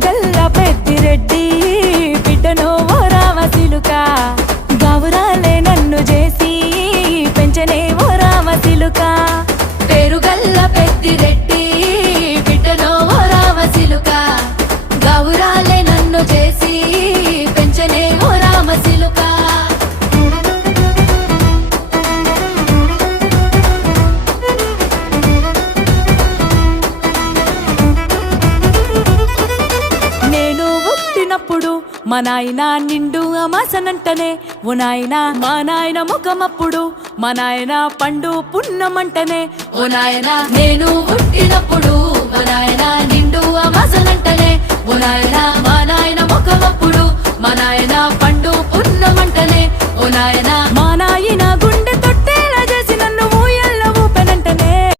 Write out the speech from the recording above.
పేరుగల్ల పెద్దిరెడ్డి బిడ్డను ఓ రామసిలుక గౌరాలే నన్ను చేసి పెంచనే ఓ రామసిలుక పేరుగల్ల పెద్దిరెడ్డి బిడ్డను ఓ రామసిలుక గౌరాలే నన్ను చేసి పెంచనే ఓ రామసిలుక మా నాయన నిండు అమాసనంటనే ఓ నాయన మా నాయన ముఖమప్పుడు మా నాయన పండు పున్నమంటనే ఓ నాయన నేను పుట్టినప్పుడు మా నాయన నిండు అమాసనంటనే ఓ నాయన మా నాయన ముఖమప్పుడు మా నాయన పండు పున్నమంటనే ఓ నాయన మా నాయన